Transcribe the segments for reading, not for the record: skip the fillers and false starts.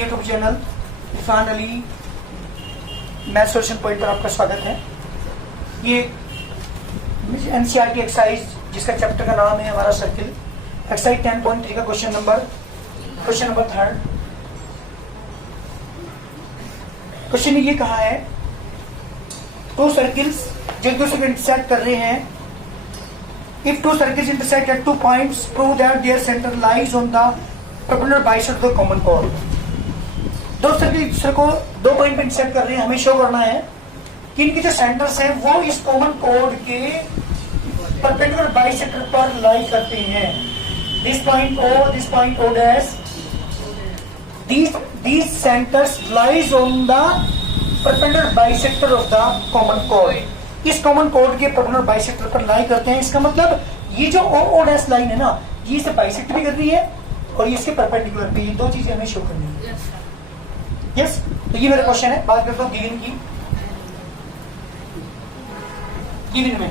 YouTube channel Irfan Ali math solution point पर आपका स्वागत है। ये एनसीईआरटी एक्सरसाइज जिसका चैप्टर का नाम है हमारा सर्किल, एक्सरसाइज 10.3 का क्वेश्चन नंबर 3। क्वेश्चन ने ये कहा है टू सर्किल्स जो एक दूसरे को इंटरसेक्ट कर रहे हैं। If two circles intersect at 2 points prove that their centre lies on the perpendicular bisector of the common कोड। दो सर्किल एक दूसरे को 2 पॉइंट पे इंटरसेक्ट कर रहे हैं, हमें शो करना है कि इनके जो सेंटर्स हैं वो इस कॉमन कोड के परपेंडिकुलर बाइसेक्टर पर लाई करते हैं। This point O dash, these centers lies on the perpendicular bisector of the common chord। इस कॉमन कोड के परपेंडिकुलर बाइसेक्टर पर लाई करते हैं। इसका मतलब ये जो O डैश लाइन है ना, ये इसे बाइसेक्ट भी कर रही है और ये इसके परपेंडिकुलर भी। ये दो चीजें हमें शो करनी है। यस, तो ये मेरा क्वेश्चन है। बात करता हूँ गिवन की। गिवन में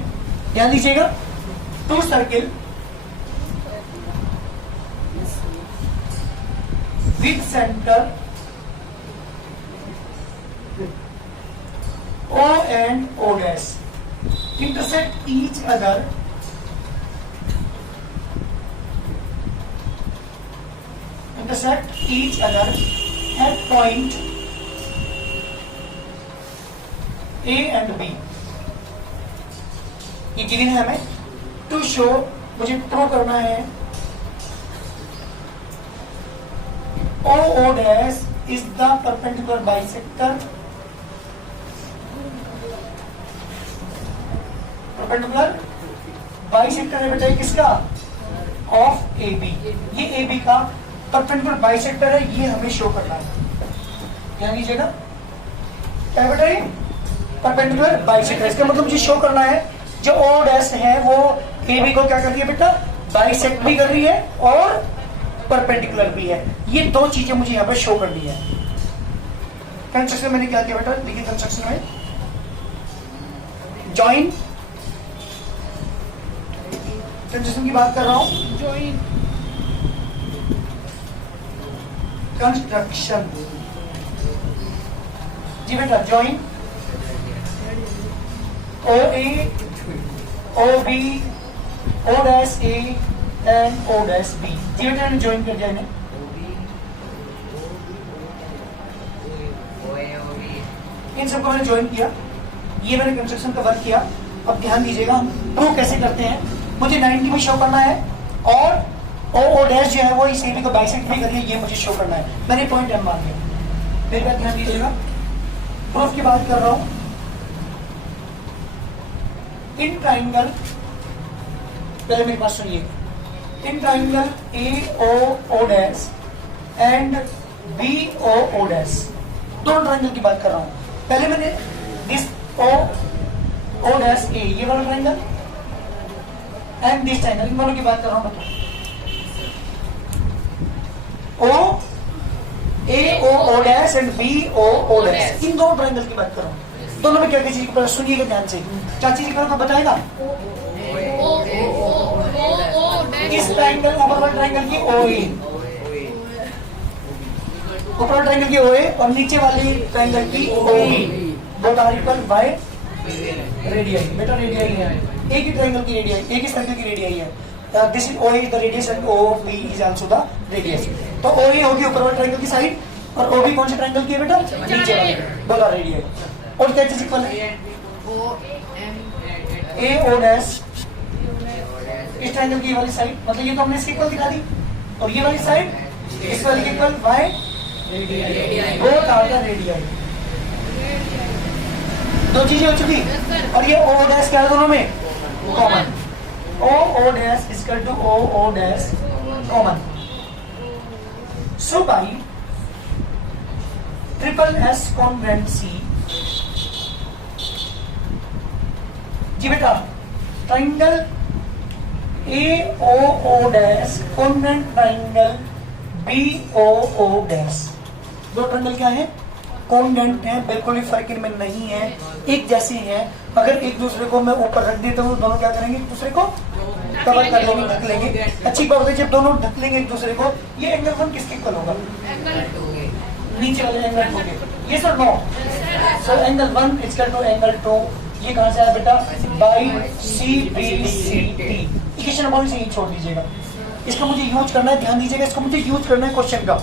ध्यान दीजिएगा, two circle with center O and O dash intersect each other at point A and B। ये गिवन है हमें। टू शो, मुझे प्रूव करना है O dash is the perpendicular bisector है बेटा किसका, ऑफ AB। ये AB का परपेंडिकुलर बाइसेक्टर है, ये हमें शो करना है। ध्यान दीजिएगा, क्या बेटा ये परपेंडिकुलर बाइसेक्टर। इसका मतलब मुझे शो करना है जो O डैश है वो AB को क्या कर रही है बेटा, बाइसेक्ट भी कर रही है और परपेंडिकुलर भी है। ये दो चीजें मुझे यहाँ पर शो करनी है। कंस्ट्रक्शन मैंने क्या किया बेटा, देखिए कंस्ट्रक्शन में जॉइन, कंस्ट्रक्शन की बात कर रहा हूं। जॉइन कंस्ट्रक्शन, जी बेटा join OA, OB, O dash A and O dash B। जी बेटा ज्वाइन कर दिया। इन सबको मैंने ज्वाइन किया, ये मैंने कंस्ट्रक्शन का वर्क किया। अब ध्यान दीजिएगा हम प्रूव कैसे करते हैं। मुझे 90 में शो करना है और O डैश जो है वो इस AB को बाइसेक्ट भी कर रही है, ये मुझे शो करना है। मैंने पॉइंट M मान लिया। मेरे बात ध्यान दीजिएगा, प्रूफ की बात कर रहा हूं। इन ट्राइंगल, पहले मेरी बात सुनिए, in triangle AO dash and BO dash, दोनों ट्राइंगल की बात कर रहा हूं। पहले मैंने दिस O डैश A, ये वाला ट्राइंगल एंड दिस ट्राइंगल, इन वालों की बात कर रहा हूं। बताओ AO dash and BO dash, इन दोनों ट्राइंगल की बात कर रहा हूं। दोनों में क्या क्या चीज, सुनिएगा ध्यान से। चाची जी को बताएगा इस ट्राइंगल, ऊपर वाले ट्राइंगल की OA, ऊपर वाले ट्राइंगल की OA और नीचे वाली ट्राइंगल की OB, both are equal by radius. बेटा रेडियस है, एक ही ट्राइंगल की रेडियस, एक ही सर्कल की रेडियस है। This is OA is the radius and OB is also the radius. तो OA होगी ऊपर वाले ट्राइंगल की साइड और OB कौन से ट्राइंगल की है बेटा, नीचे वाले, बोथ आर रेडियस। और क्या चीज इक्वल है, AO डैश इस ट्राइंगल की वाली साइड, मतलब ये तो हमने इसकी इक्वल दिखा दी, और ये वाली साइड इस वाली की equal by both are the radius. दो चीजें हो चुकी। और ये O डैश क्या है दोनों में, common. O dash is equal to O dash common. So by triple S congruency, जी बेटा triangle AO dash congruent triangle BO dash, दो ट्राइंगल क्या है, कॉन्वेंट है, बिल्कुल भी फर्क इनमें नहीं है, एक जैसे हैं। अगर एक दूसरे को मैं ऊपर रख देता हूँ, दोनों क्या करेंगे, एक दूसरे को कवर कर लेंगे, ढक लेंगे। अच्छी बात है, जब दोनों ढक लेंगे एक दूसरे को, ये एंगल 1 किसके इक्वल होगा, नीचे वाले एंगल टू के, ये सर नो। So angle 1 is equal to angle 2, ये कहां से आया बेटा, बाई CBCD। इक्वेशन नंबर से ही छोड़ दीजिएगा, इसका मुझे यूज करना है, ध्यान दीजिएगा, इसको मुझे यूज करना है क्वेश्चन का।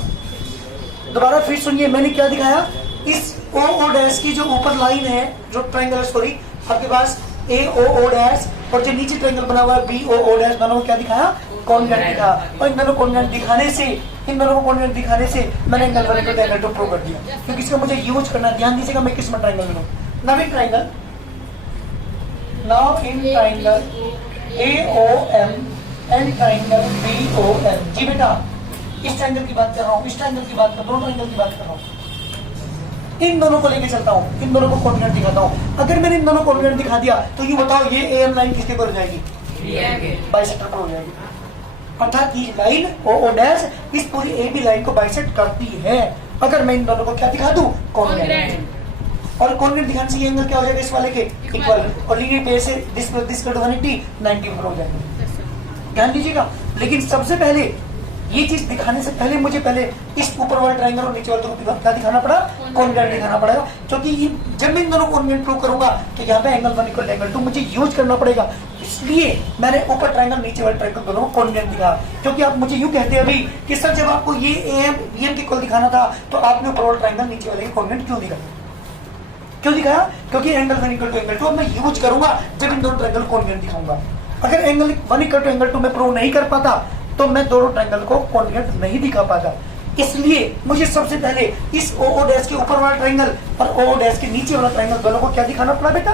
दोबारा फिर सुनिए, मैंने क्या दिखाया, इस OO डैश की जो ऊपर लाइन है, जो ट्रायंगल सॉरी आपके पास AOO डैश, और जो नीचे ट्रायंगल बना हुआ है BOO डैश, दोनों को क्या दिखाया, कॉन्ग्रुएंट दिखा। और इन दोनों को कॉन्ग्रुएंट दिखाने से, इन दोनों को कॉन्ग्रुएंट दिखाने से मैंने एंगल 1 और एंगल 2 प्रूव कर दिया, क्योंकि इसका मुझे यूज करना है। ध्यान दीजिएगा, मैं किस में ट्रायंगल लूं, now in triangle AOM and triangle BOM। जी बेटा, इस ट्रायंगल की बात कर रहा हूँ, इस ट्रायंगल की बात कर, दोनों ट्रायंगल की बात कर रहा हूँ। इन दोनों को लेके चलता हूँ, इन दोनों को कॉन्ग्रुएंट दिखाता हूँ। अगर मैंने इन दोनों को कॉन्ग्रुएंट दिखा दिया तो ये बताओ, ये AM लाइन किसके पर हो जाएगी, बाइसेक्टर पर हो जाएगी। अर्थात ये लाइन OO डैश इस पूरी AB लाइन को बाइसेक्ट करती है, अगर मैं इन दोनों को क्या दिखा दूं, कॉन्ग्रुएंट। और कॉन्ग्रुएंट दिखाने से ये एंगल क्या हो जाएगा, इस वाले के इक्वल, और लीनियर पेयर से दिस 180 90 पर हो जाएगा। ध्यान दीजिएगा, लेकिन सबसे पहले ये चीज दिखाने से पहले मुझे पहले इस ऊपर वाले ट्रायंगल और नीचे वाले को क्या दिखाना पड़ा, कॉन्ग्रुएंट दिखाना पड़ेगा। क्योंकि जब मैं इन दोनों को कॉन्ग्रुएंट प्रूव करूंगा तो यहाँ पे एंगल 1 इक्वल एंगल 2 मुझे यूज करना पड़ेगा। इसलिए मैंने ऊपर ट्रायंगल नीचे वाले ट्रायंगल दोनों को कॉन्ग्रुएंट दिखा। क्योंकि आप मुझे यूं कहते हैं अभी कि सर जब आपको ये AM BM के इक्वल दिखाना था तो आपने ऊपर वाला ट्रायंगल नीचे वाले के कॉन्ग्रुएंट क्यों दिखाया, क्यों दिखाया, क्योंकि एंगल 1 इक्वल टू एंगल 2 मैं यूज करूंगा जब इन दोनों ट्रायंगल कॉन्ग्रुएंट दिखाऊंगा। अगर एंगल 1 इक्वल टू एंगल 2 में प्रूव नहीं कर पाता तो मैं दोनों ट्रायंगल को कॉन्ग्रुएंट नहीं दिखा पाता। इसलिए मुझे सबसे पहले इस OO डैश के ऊपर वाला ट्रायंगल और OO डैश के नीचे वाला ट्रायंगल दोनों को क्या दिखाना पड़ा बेटा,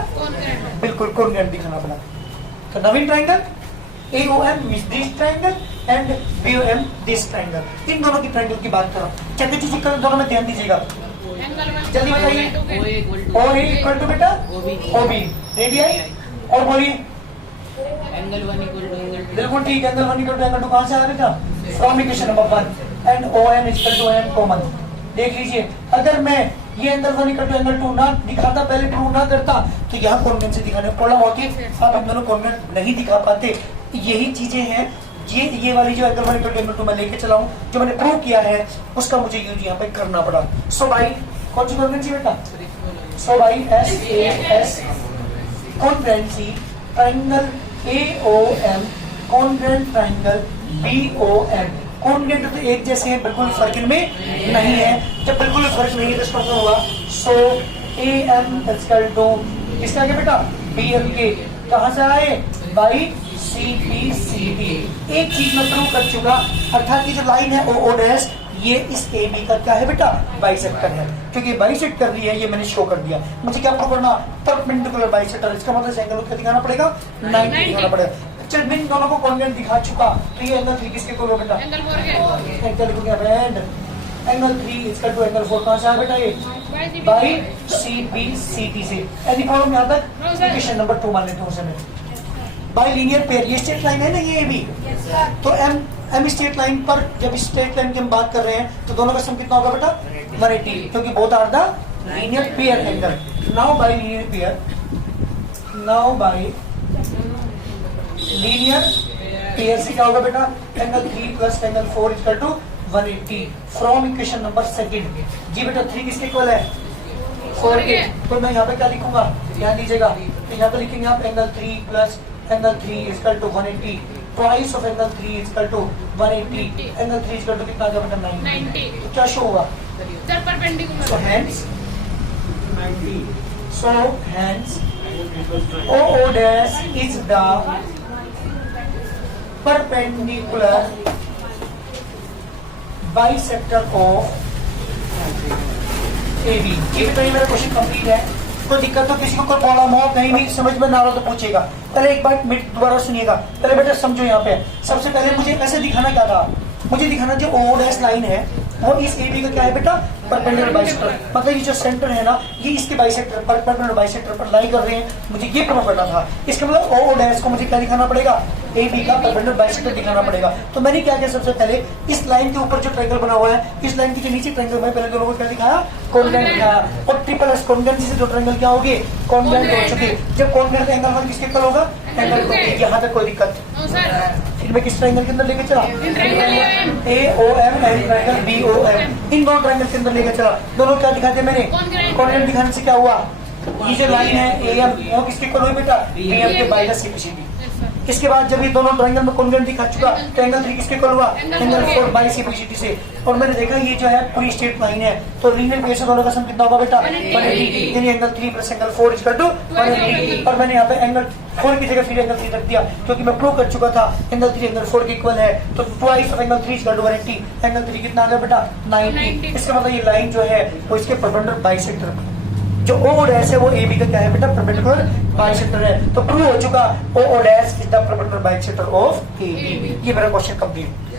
बिल्कुल कॉन्ग्रुएंट दिखाना पड़ा। तो नवीन triangle AOM is this triangle and BOM this triangle, इन दोनों की ट्रायंगल की बात करो। क्या चीज कर दोनों में ध्यान दीजिएगा, जल्दी बताइए। OA इक्वल टू बेटा OB, रेडियस, और बोलिए एंगल 1 इक्वल टू एंगल 2। बिल्कुल ठीक, एंगल 1 इक्वल टू एंगल 2 कहां से आ रहा था, from equation number 1 and OM equal to OM common. देख लीजिए, अगर मैं ये एंगल 1 इक्वल टू एंगल 2 ना दिखाता, पहले प्रूव ना करता, तो यहाँ कॉन्ग्रुएंट से दिखाने प्रॉब्लम होती, अब हम दोनों कॉन्ग्रुएंट नहीं दिखा पाते। यही चीजें हैं, ये वाली जो एंगल 1 इक्वल टू एंगल 2 मैं लेके चला हूँ, जो मैंने प्रूव किया है उसका मुझे यूज यहाँ पे करना पड़ा। सो भाई कौन सी कॉन्ग्रुएंसी बेटा, सो भाई SAS congruency triangle AOM congruent triangle BOM। Congruent तो एक जैसे हैं, बिल्कुल फर्क इनमें नहीं है। जब बिल्कुल फर्क नहीं है तो इसका मतलब हुआ सो AM इक्वल टू किसका क्या बेटा, BM के, कहां से आए, बाई CBCD। एक चीज मैं प्रूव कर चुका, अर्थात ये जो लाइन है OO डैश ये इस AB का क्या है बेटा, बाइसेक्टर है। क्योंकि बाइसेक्ट कर रही है, ये मैंने शो कर दिया। मुझे क्या प्रूव करना, परपेंडिकुलर बाइसेक्टर, इसका मतलब एंगल को दिखाना पड़ेगा 90 दिखाना पड़ेगा। चल मैं इन दोनों को कॉन्ग्रुएंट दिखा चुका, तो ये एंगल 3 किसके इक्वल हो बेटा, एंगल 4 के। एंगल को क्या friend, angle 3 equal to angle 4 कहां से आया बेटा, ये बाई CBCD से। एनी प्रॉब्लम यहां तक, इक्वेशन नंबर 2 मान लेते हैं उसे मैं। बाई लीनियर पेयर, ये स्ट्रेट लाइन है ना ये भी, तो M स्ट्रेट लाइन पर जब स्ट्रेट लाइन की हम बात कर रहे हैं तो दोनों का सम कितना होगा बेटा, 180, क्योंकि both are the linear pair angle. Now by linear pair, now by linear pair से क्या होगा बेटा, angle 3 plus angle 4 equal to 180 from equation number 2। जी बेटा 3 किसके इक्वल है, 4 के। तो मैं यहाँ पे क्या लिखूंगा, ध्यान दीजिएगा, तो यहाँ पे लिखेंगे आप angle 3 plus angle 3 equal to 180, twice of angle 3 equal to 180, angle 3 equal to कितना आ जाएगा, 90। तो क्या शो होगा, perpendicular. So hence OO dash is the perpendicular bisector of AB। ये भी तो मेरा क्वेश्चन कंप्लीट है। कोई दिक्कत तो किसी को कोई प्रॉब्लम हो, कहीं भी समझ में ना आ रहा तो पूछेगा। पहले एक बार दोबारा सुनिएगा, पहले बेटा समझो। यहाँ पे सबसे पहले मुझे ऐसे दिखाना क्या था, मुझे दिखाना जो OO डैश लाइन है वो इस AB का क्या है बेटा, परपेंडिकुलर बाइसेक्टर, मतलब ये जो सेंटर है ना ये इसके बाइसेक्टर परपेंडिकुलर बाइसेक्टर पर लाई कर रहे हैं, मुझे ये प्रूव करना था। इसका मतलब OO डैश को मुझे क्या दिखाना पड़ेगा, AB का परपेंडिकुलर बाइसेक्टर दिखाना पड़ेगा। तो मैंने क्या किया, सबसे पहले इस लाइन के ऊपर जो ट्रायंगल बना हुआ है, इस लाइन के जो नीचे ट्रायंगल में पहले दोनों को क्या दिखाया, कॉन्ग्रुएंट दिखाया। और ट्रिपल एस कॉन्ग्रुएंसी से जो ट्रायंगल क्या होगी, कॉन्ग्रुएंट हो चुके। जब कॉन्ग्रुएंट एंगल 1 किसके इक्वल होगा, एंगल 2। यहाँ तक कोई दिक्कत फिर मैं किस ट्रायंगल के अंदर लेके चला, AOM। AOM and triangle BOM, इन दोनों ट्रायंगल के अंदर लेके चला। दोनों क्या दिखाते मैंने, Congruent। कॉन्ग्रुएंट दिखाने से क्या हुआ, ये जो लाइन है AM वो किसके इक्वल हुई बेटा, BM के बाय द CPCD। इसके बाद जब ये दोनों ट्रायंगल में कॉन्ग्रुएंट दिखा चुका, तो एंगल 3 किसके इक्वल हुआ, एंगल 4 बाय CPCD से। और मैंने देखा ये जो है पूरी स्ट्रेट लाइन है, तो लीनियर बेस से दोनों का सम कितना होगा बेटा, 180, यानी angle 3 plus angle 4 equal to 180। और मैंने यहाँ पे एंगल 4 की जगह फिर एंगल 3 रख दिया, क्योंकि मैं प्रूव कर चुका था एंगल 3 एंगल 4 के इक्वल है, तो twice of angle 3 equal to 180। Angle 3 कितना आ गया बेटा, 90। इसका मतलब ये लाइन जो है वो इसके परपेंडिकुलर बाइसेक्टर, जो O डैश है वो AB का क्या है बेटा, परपेंडिकुलर बाइसेक्टर है। तो प्रूव हो चुका O dash is the perpendicular bisector of AB। ये मेरा क्वेश्चन कंप्लीट।